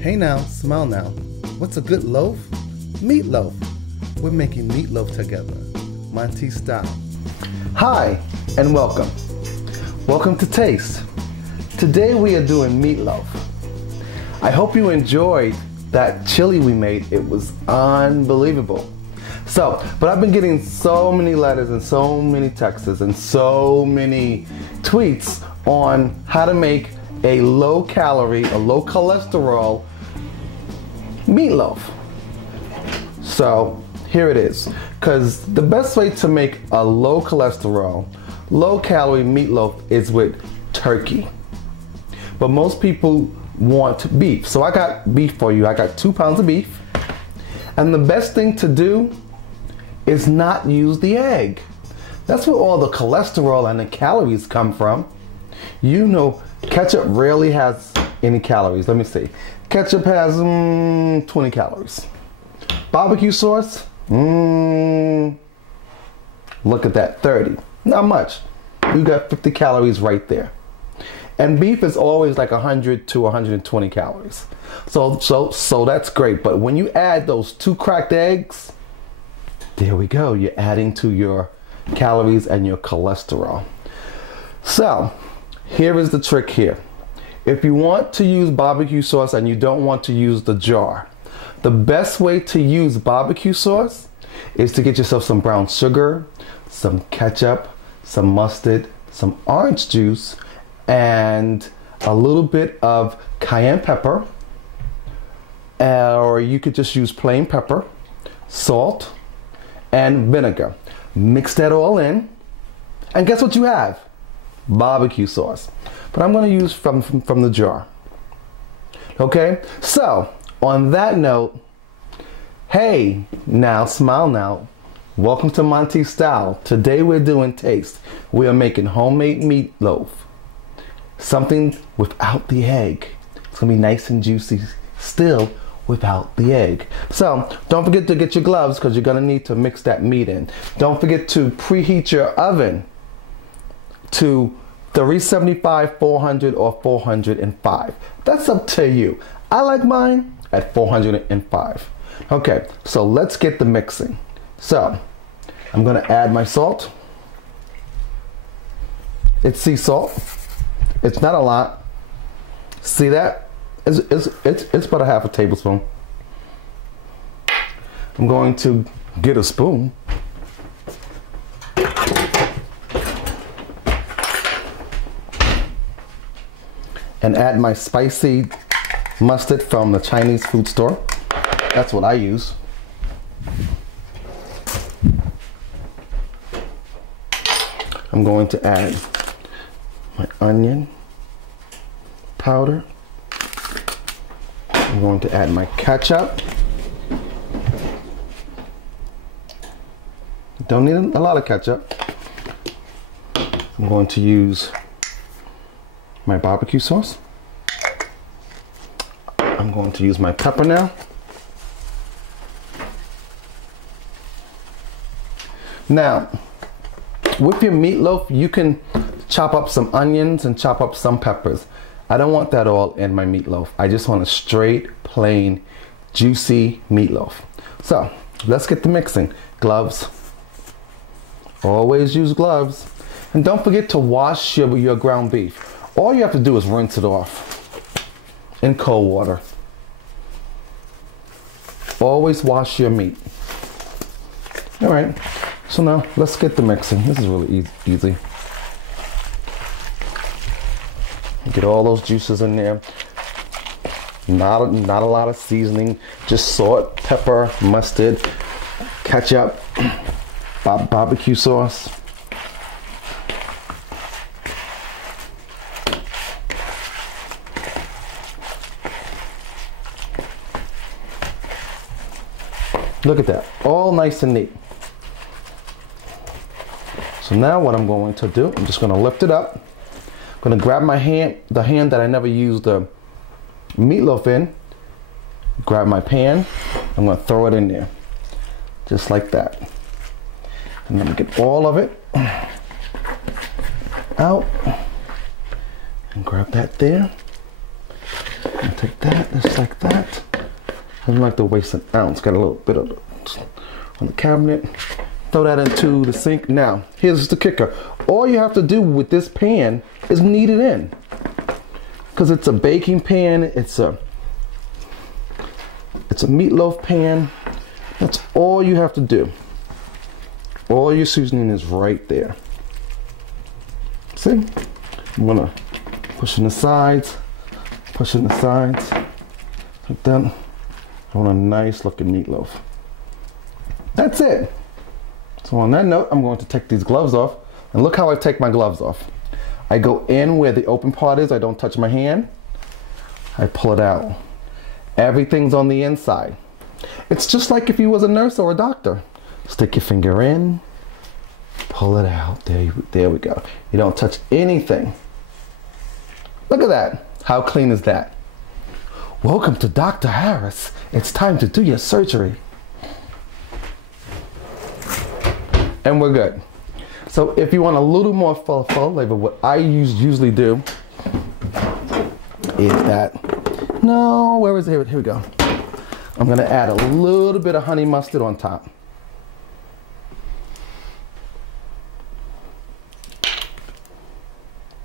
Hey now, smile now. What's a good loaf? Meatloaf. We're making meatloaf together. Monty style. Hi, and welcome. Welcome to Taste. Today we are doing meatloaf. I hope you enjoyed that chili we made. It was unbelievable. But I've been getting so many letters and so many texts and so many tweets on how to make a low calorie, a low cholesterol meatloaf. So here it is. Because the best way to make a low cholesterol, low calorie meatloaf is with turkey. But most people want beef. So I got beef for you. I got 2 pounds of beef. And the best thing to do is not use the egg. That's where all the cholesterol and the calories come from. You know, ketchup rarely has any calories. Let me see. Ketchup has 20 calories. Barbecue sauce, look at that, 30. Not much. You got 50 calories right there. And beef is always like 100 to 120 calories. So that's great. But when you add those 2 cracked eggs, there we go. You're adding to your calories and your cholesterol. So here is the trick here. If you want to use barbecue sauce and you don't want to use the jar, the best way to use barbecue sauce is to get yourself some brown sugar, some ketchup, some mustard, some orange juice, and a little bit of cayenne pepper, or you could just use plain pepper, salt, and vinegar. Mix that all in, and guess what you have? Barbecue sauce. But I'm going to use from the jar. Okay, so on that note, hey now, smile now. Welcome to Monty Style. Today we're doing taste. We are making homemade meatloaf. Something without the egg. It's going to be nice and juicy still without the egg. So don't forget to get your gloves because you're going to need to mix that meat in. Don't forget to preheat your oven to 375, 400, or 405. That's up to you. I like mine at 405. Okay, so let's get the mixing. So I'm going to add my salt. It's sea salt. It's not a lot. See that? It's about a half a tablespoon. I'm going to get a spoon. And add my spicy mustard from the Chinese food store. That's what I use. I'm going to add my onion powder. I'm going to add my ketchup. Don't need a lot of ketchup. I'm going to use my barbecue sauce. I'm going to use my pepper now. Now, with your meatloaf, you can chop up some onions and chop up some peppers. I don't want that all in my meatloaf. I just want a straight, plain, juicy meatloaf. So let's get the mixing. Gloves. Always use gloves. And don't forget to wash your ground beef. All you have to do is rinse it off in cold water. Always wash your meat. All right, so now let's get the mixing. This is really easy. Get all those juices in there. Not a lot of seasoning, just salt, pepper, mustard, ketchup, barbecue sauce. Look at that, all nice and neat. So now what I'm going to do, I'm just going to lift it up. I'm going to grab my hand, the hand that I never used the meatloaf in. Grab my pan, I'm going to throw it in there. Just like that. And then get all of it out. And grab that there. And take that, just like that. I don't like to waste an ounce. Got a little bit of on the cabinet. Throw that into the sink. Now, here's the kicker. All you have to do with this pan is knead it in. Because it's a baking pan, it's a meatloaf pan. That's all you have to do. All your seasoning is right there. See? I'm gonna push in the sides, like that. I want a nice looking meatloaf. That's it. So on that note, I'm going to take these gloves off. And look how I take my gloves off. I go in where the open part is. I don't touch my hand. I pull it out. Everything's on the inside. It's just like if you was a nurse or a doctor. Stick your finger in, pull it out. There we go. You don't touch anything. Look at that. How clean is that? Welcome to Dr. Harris. It's time to do your surgery. And we're good. So if you want a little more flavor, what I usually do is that, no, where is it? Here we go. I'm gonna add a little bit of honey mustard on top.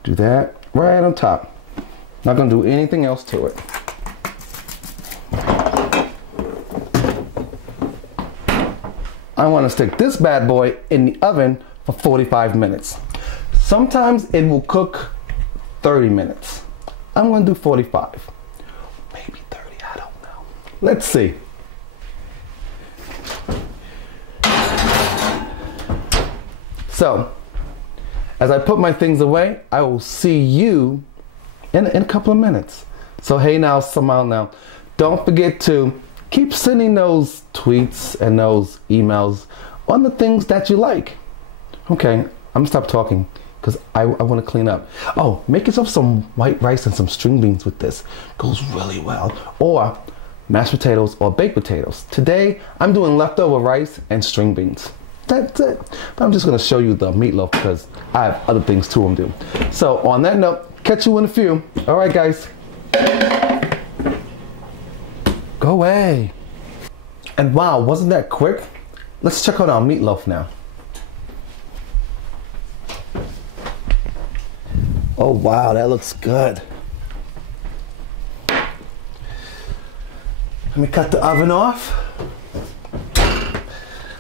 Do that right on top. Not gonna do anything else to it. I want to stick this bad boy in the oven for 45 minutes. Sometimes it will cook 30 minutes. I'm going to do 45. Maybe 30, I don't know. Let's see. So, as I put my things away, I will see you in a couple of minutes. So hey now, don't forget to keep sending those tweets and those emails on the things that you like. Okay, I'm gonna stop talking because I want to clean up. Oh, make yourself some white rice and some string beans with this. Goes really well. Or mashed potatoes or baked potatoes. Today, I'm doing leftover rice and string beans. That's it. But I'm just gonna show you the meatloaf because I have other things to do. So on that note, catch you in a few. All right, guys. Go away. And wow, wasn't that quick? Let's check out our meatloaf now. Oh wow, that looks good. Let me cut the oven off.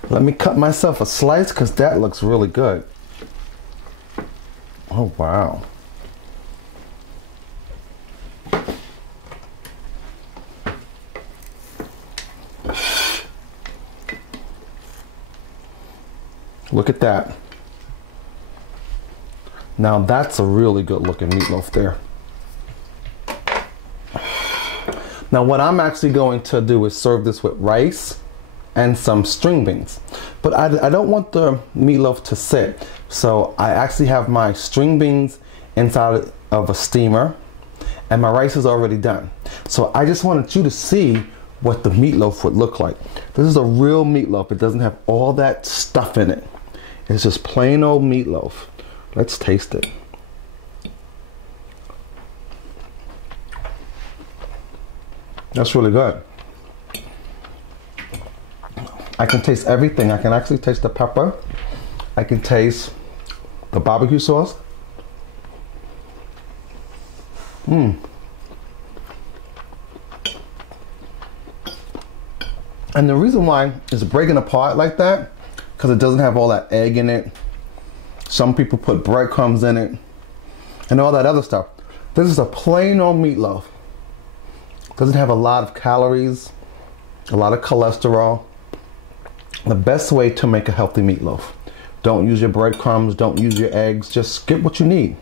Let me cut myself a slice because that looks really good. Oh wow. Look at that. Now that's a really good looking meatloaf there. Now what I'm actually going to do is serve this with rice and some string beans. But I don't want the meatloaf to sit. So I actually have my string beans inside of a steamer and my rice is already done. So I just wanted you to see what the meatloaf would look like. This is a real meatloaf. It doesn't have all that stuff in it. It's just plain old meatloaf. Let's taste it. That's really good. I can taste everything. I can actually taste the pepper. I can taste the barbecue sauce. And the reason why it's breaking apart like that, because it doesn't have all that egg in it. Some people put breadcrumbs in it and all that other stuff. This is a plain old meatloaf. Doesn't have a lot of calories, a lot of cholesterol. The best way to make a healthy meatloaf. Don't use your breadcrumbs, don't use your eggs, just get what you need.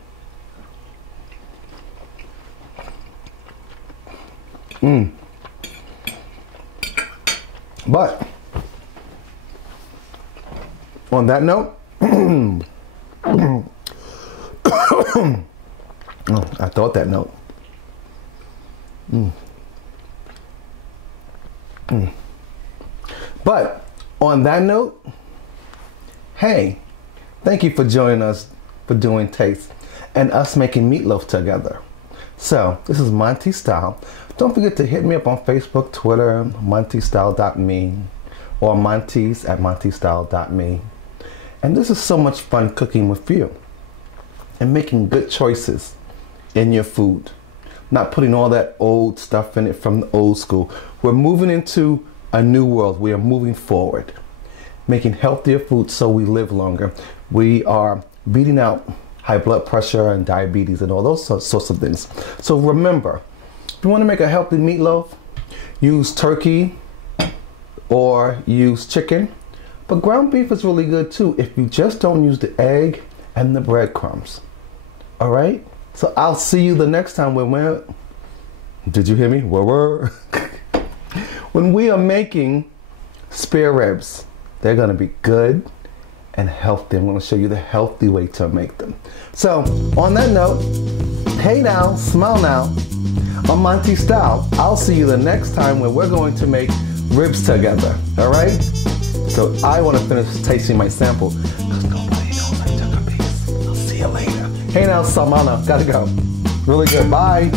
But on that note, oh, I thought that note. But on that note, hey, thank you for joining us for doing Taste and us making meatloaf together. So this is MonteysStyle. Don't forget to hit me up on Facebook, Twitter, MonteysStyle.me, or Monteys@MonteysStyle.me. And this is so much fun cooking with you and making good choices in your food. Not putting all that old stuff in it from the old school. We're moving into a new world. We are moving forward, making healthier food so we live longer. We are beating out high blood pressure and diabetes and all those sorts of things. So remember, if you want to make a healthy meatloaf, use turkey or use chicken. But ground beef is really good too if you just don't use the egg and the breadcrumbs. All right? So I'll see you the next time when we're, did you hear me? When we are making spare ribs. They're gonna be good and healthy. I'm gonna show you the healthy way to make them. So on that note, hey now, smile now. I'm MonteysStyle. I'll see you the next time when we're going to make ribs together, all right? So I wanna finish tasting my sample because nobody knows I took a piece. I'll see you later. Hey now, Salmana, gotta go. Really good, bye.